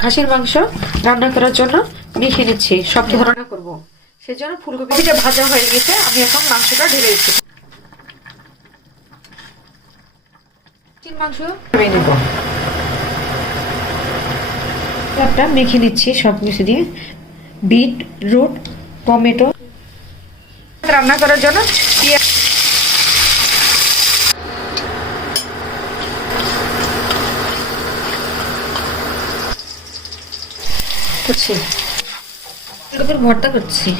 খাসির মাংস রান্না করার জন্য মেখে নিচ্ছি। সব ধরনের করব। সেজন্য ফুলকপিটা ভাজা হয়ে গেছে। আমি এখন মাংসটা ঢেলে দিচ্ছি। মাংস মেখে নিচ্ছি সব কিছু দিয়ে। Beetroot tomato. রান্না করার জন্য পেঁয়াজ করছি? ফুলকপির ভর্তা করছি।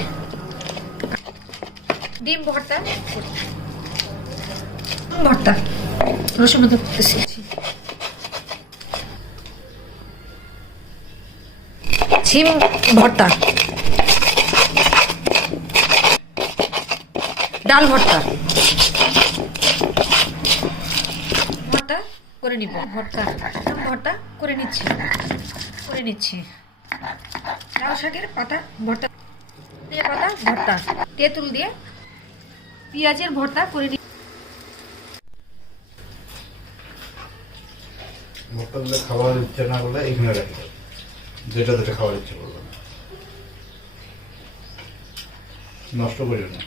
ডিম ভর্তা? ভর্তা। রসুন করতেছি। ছিম ভর্তা। ডাল ভর্তা। ভর্তা করে নিব। ভর্তা। ভর্তা করে নিচ্ছি। করে নিচ্ছি। লাউ শাকের পাতা, ভর্তা। দিয়ে পাতা, ভর্তা। তেঁতুল দিয়ে পেঁয়াজের ভর্তা করে নি ভর্তা খাওয়ার ইচ্ছে না করলে এখানে রেখে যেটা যেটা ইচ্ছে করবে। নষ্ট করিও না।